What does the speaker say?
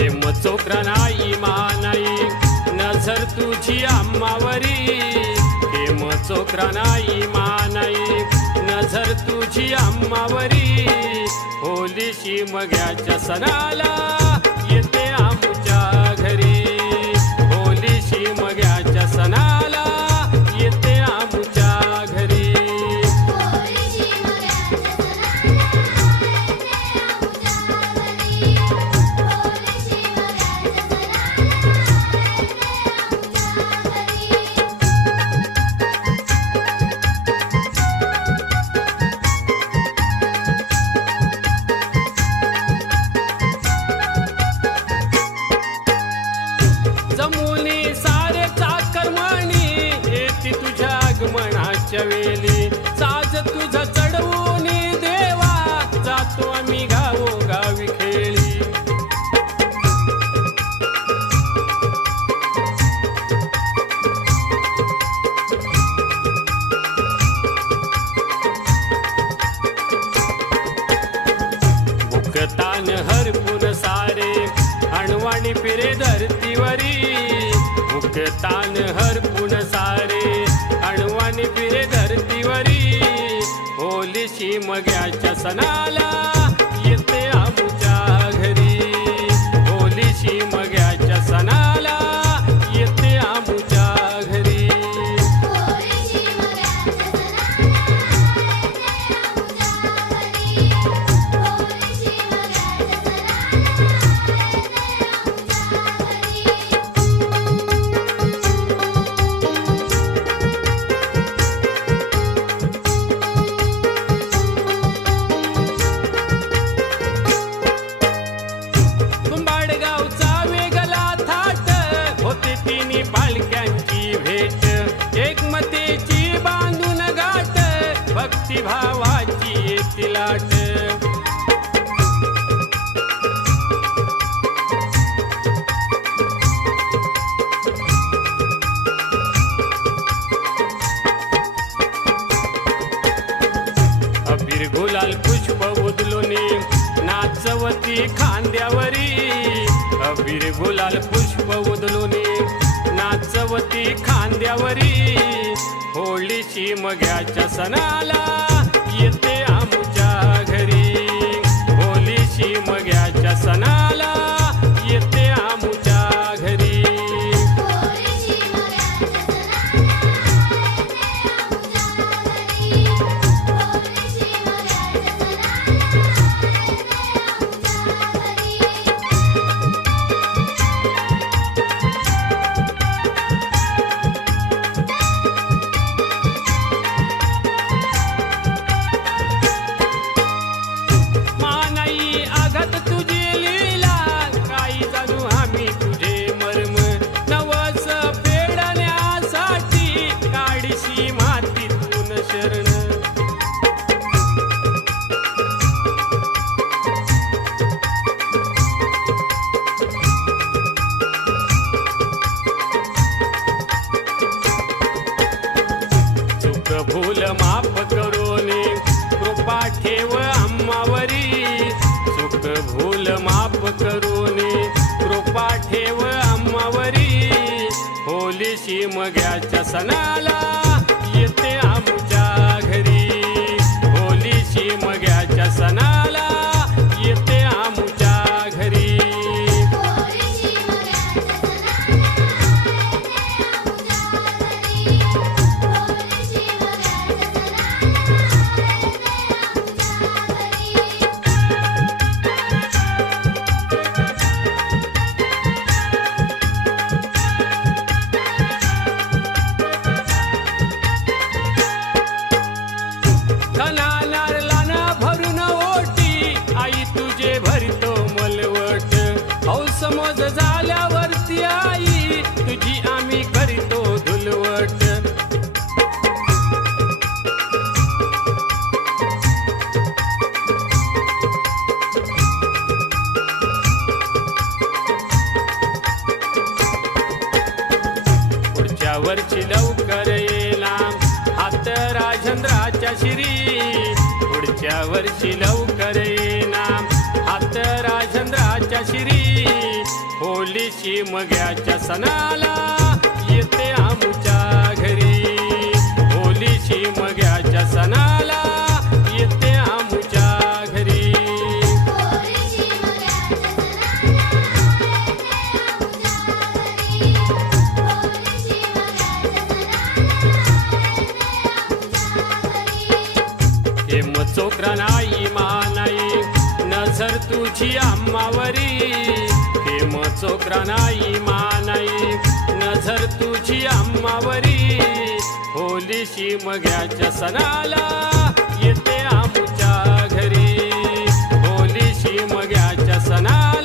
M Chokra नाही मानाई नजर तुझी आम्मावरी एम चोकरा नाही मानाई नजर तुझी आम्मावरी होली शिमग्याच्या सणाला आगमनाच्या वेली. साज तुझं चढवून देवा. जातो आम्ही गावो गावी खेळी. मुखतान हरपून सारे. अणवाणी फिरे धरतीवरी. मुखतान हरपून मग्याच्या सणाला. नाचवती खांद्यावरी. अबीर गुलाल पुष्प उदलोने नाचवती खांद्यावरी. होळीची मग्याच्या सणाला माफ करोने कृपा ठेव आम्हावरी होलीशी मग्याच्या सणाला मज झाल्यावरती आई तुझी आम्ही करतो धुलवट. पुढच्या वर्षी लवकर येला हात राजेंद्राच्या शिरी. पुढच्या वर्षी लवकर येना हात राजेंद्राच्या शिरी. बोलीशी मग्याच्या सणाला येते आमच्या घरी. बोलीशी मग्याच्या सणाला येते आमच्या घरी. केम चोकरा नाही मानाई नजर तुझी आम्मावरी आम्हावरी. होलीशी मग्याच्या सणाला येते आमच्या घरी. होलीशी मग्याच्या सणाला